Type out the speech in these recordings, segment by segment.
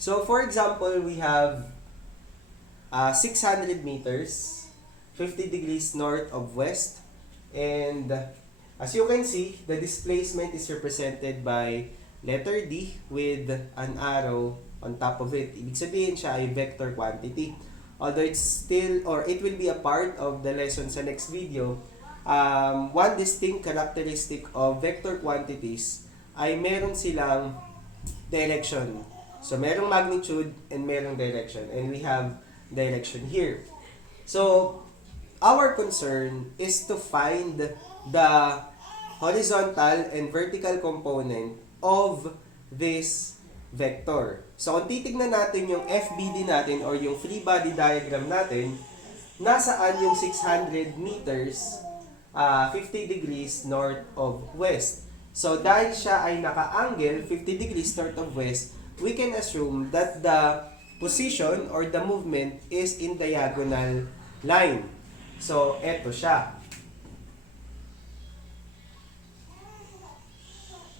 So for example, we have 600 meters, 50 degrees north of west, and as you can see, the displacement is represented by letter D with an arrow on top of it. Ibig sabihin siya ay vector quantity. Although it's still, or it will be a part of the lesson sa next video, one distinct characteristic of vector quantities ay meron silang direction. So, merong magnitude and merong direction. And we have direction here. So, our concern is to find the horizontal and vertical component of this vector. So, kung titignan natin yung FBD natin or yung free body diagram natin, nasaan yung 600 meters, 50 degrees north of west. So, dahil siya ay naka-angle 50 degrees north of west, we can assume that the position or the movement is in diagonal line. So, eto siya.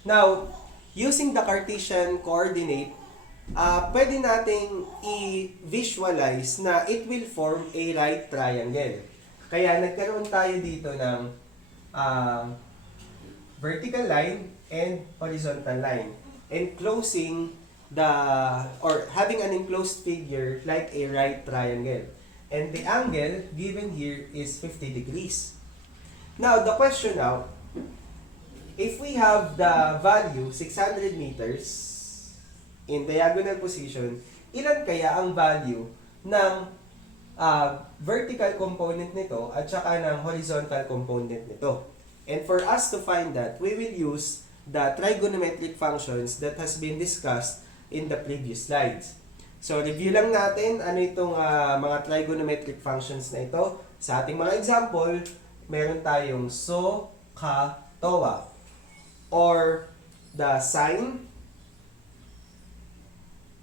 Now, using the Cartesian coordinate, pwede nating i-visualize na it will form a right triangle. Kaya nagkaroon tayo dito ng vertical line and horizontal line. Enclosing or having an enclosed figure like a right triangle. And the angle given here is 50 degrees. Now, the question now, if we have the value 600 meters in diagonal position, ilan kaya ang value ng vertical component nito at saka ng horizontal component nito? And for us to find that, we will use the trigonometric functions that has been discussed in the previous slides. So, review lang natin ano itong mga trigonometric functions na ito. Sa ating mga example, meron tayong SO, CA, TOA. Or the sine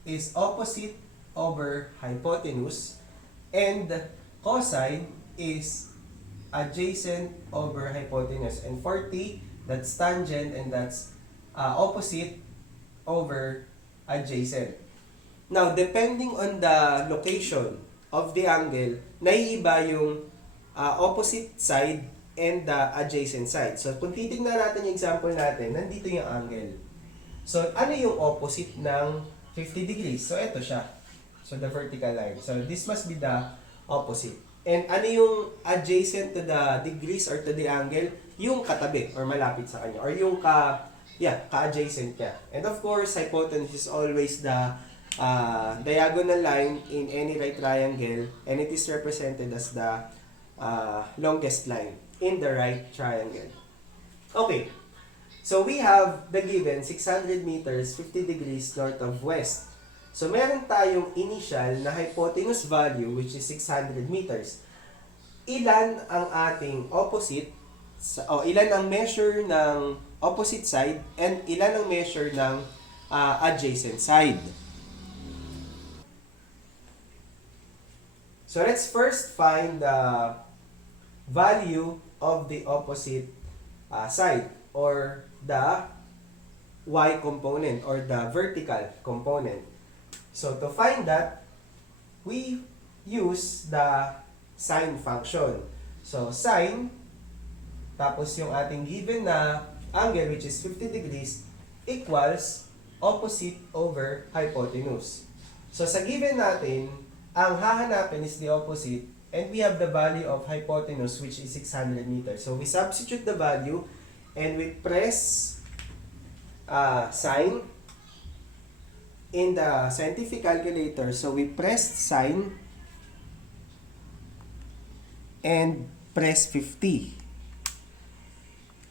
is opposite over hypotenuse and cosine is adjacent over hypotenuse. And for T, that's tangent and that's opposite over adjacent. Now, depending on the location of the angle, naiiba yung opposite side and the adjacent side. So, kung titignan natin yung example natin, nandito yung angle. So, ano yung opposite ng 50 degrees? So, ito siya. So, the vertical line. So, this must be the opposite. And ano yung adjacent to the degrees or to the angle? Yung katabi or malapit sa kanya. Or yung ka-adjacent niya. And of course, hypotenuse is always the diagonal line in any right triangle, and it is represented as the longest line in the right triangle. Okay, so we have the given 600 meters, 50 degrees north of west. So meron tayong initial na hypotenuse value which is 600 meters. Ilan ang ating opposite, ilan ang measure ng opposite side, and ilan ang measure ng adjacent side. So let's first find the value of the opposite side or the y component or the vertical component. So to find that, we use the sine function. So sine, tapos yung ating given na angle which is 50 degrees equals opposite over hypotenuse. So sa given natin, ang hahanapin is the opposite, and we have the value of hypotenuse which is 600 meters. So we substitute the value and we press sine in the scientific calculator. So we press sine and press 50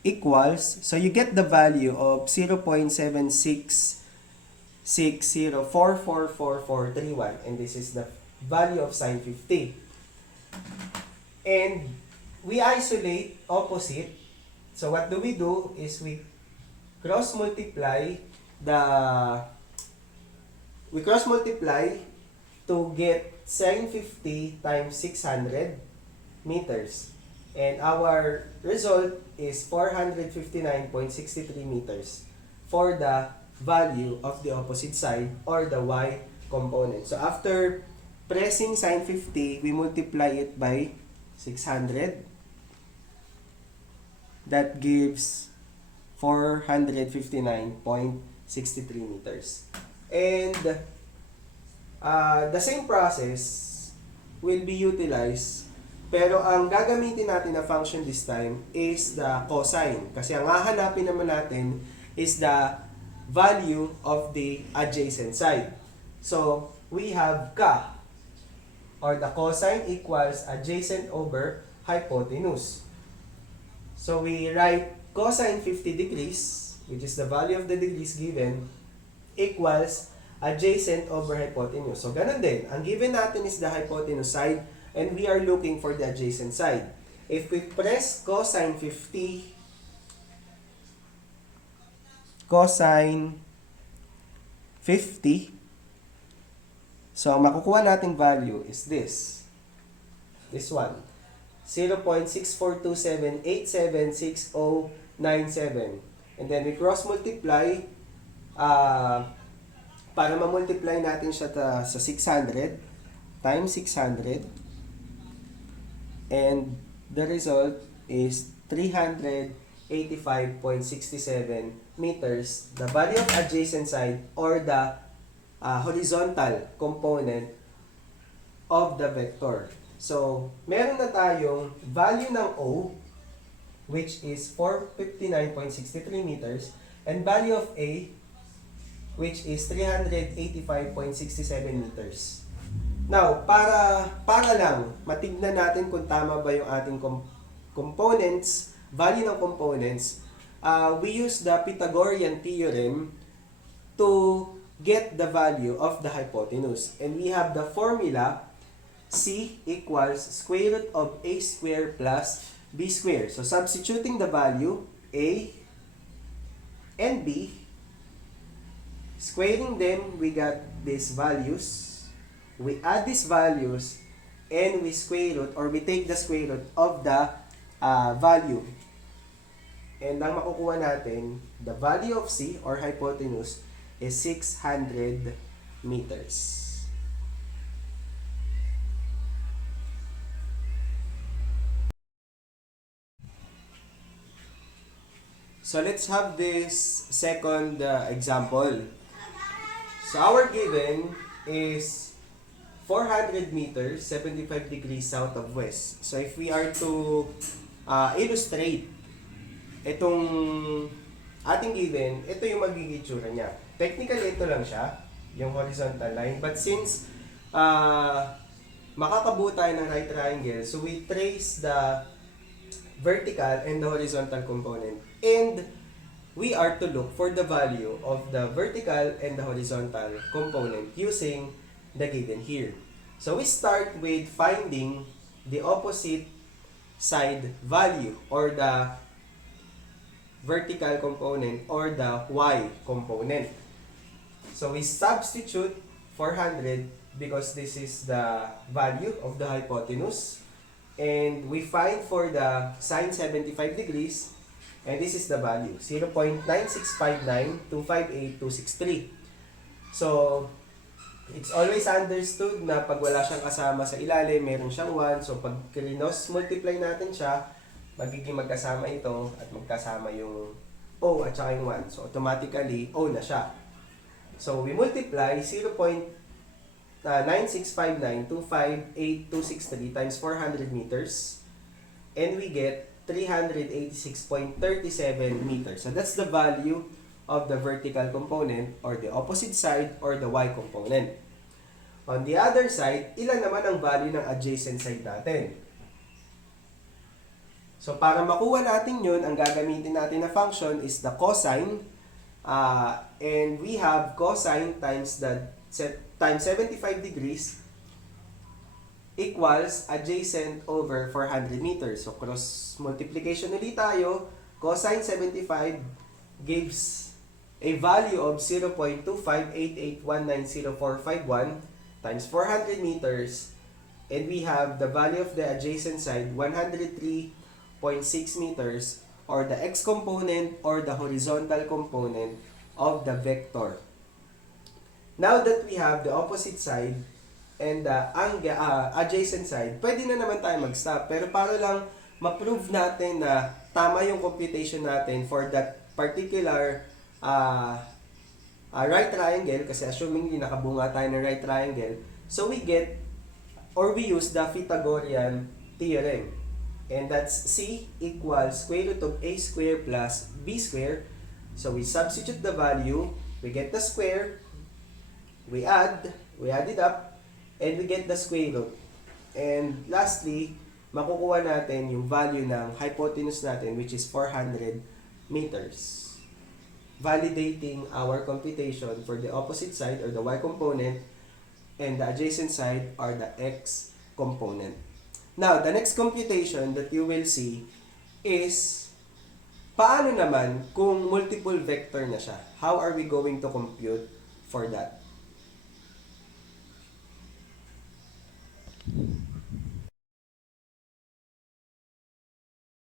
equals, so you get the value of 0.7660444431, and this is the value of sine 50. And we isolate opposite. So what do we do is we cross multiply to get sine 50 times 600 meters. And our result is 459.63 meters for the value of the opposite side or the y component. So after pressing sine 50, we multiply it by 600. That gives 459.63 meters. And the same process will be utilized, pero ang gagamitin natin na function this time is the cosine. Kasi ang hahanapin naman natin is the value of the adjacent side. So, we have ka, or the cosine equals adjacent over hypotenuse. So, we write cosine 50 degrees, which is the value of the degrees given, equals adjacent over hypotenuse. So, ganun din. Ang given natin is the hypotenuse side, and we are looking for the adjacent side. If we press cosine 50, so ang makukuha nating value is this one, 0.6427876097. And then we cross multiply, para ma-multiply natin siya sa 600 times 600, and the result is 385.67 meters, the value of adjacent side or the horizontal component of the vector. So, meron na tayong value ng O, which is 459.63 meters, and value of A, which is 385.67 meters. Now, para lang matignan natin kung tama ba yung ating components, value ng components, we use the Pythagorean theorem to get the value of the hypotenuse. And we have the formula C equals square root of A squared plus B squared. So, substituting the value A and B, squaring them, we got these values. We add these values and we square root, or we take the square root of the value. And ang makukuha natin, the value of C or hypotenuse is 600 meters. So let's have this second example. So our given is 400 meters, 75 degrees south of west. So if we are to illustrate itong ating given, ito yung magiging itsura niya. Technically, ito lang siya, yung horizontal line. But since makakabuo tayo ng right triangle, so we trace the vertical and the horizontal component. And we are to look for the value of the vertical and the horizontal component using the given here. So we start with finding the opposite side value, or the vertical component or the y component. So we substitute 400 because this is the value of the hypotenuse, and we find for the sine 75 degrees, and this is the value, 0.9659258.263. So it's always understood na pag wala siyang kasama sa ilalim, meron siyang 1. So pag krinos multiply natin siya, magiging magkasama ito at magkasama yung O at saka yung 1. So automatically, O na siya. So we multiply 0.9659258.263 times 400 meters, and we get 386.37 meters. So that's the value of the vertical component, or the opposite side, or the y component. On the other side, ilan naman ang value ng adjacent side natin? So para makuha natin yun, ang gagamitin natin na function is the cosine, and we have cosine times 75 degrees equals adjacent over 400 meters. So cross multiplication ulit tayo. Cosine 75 gives a value of 0.2588190.451 times 400 meters, and we have the value of the adjacent side, 103.6 meters, or the x component or the horizontal component of the vector. Now that we have the opposite side and the adjacent side, pwede na naman tayo mag-stop. Pero para lang ma-prove natin na tama yung computation natin for that particular right triangle, kasi assuming nakabunga tayo ng right triangle, so we get or we use the Pythagorean theorem. And that's C equals square root of A square plus B square. So we substitute the value, we get the square, we add it up, and we get the square root. And lastly, makukuha natin yung value ng hypotenuse natin, which is 400 meters. Validating our computation for the opposite side or the y component and the adjacent side or the x component. Now, the next computation that you will see is paano naman kung multiple vector na siya? How are we going to compute for that?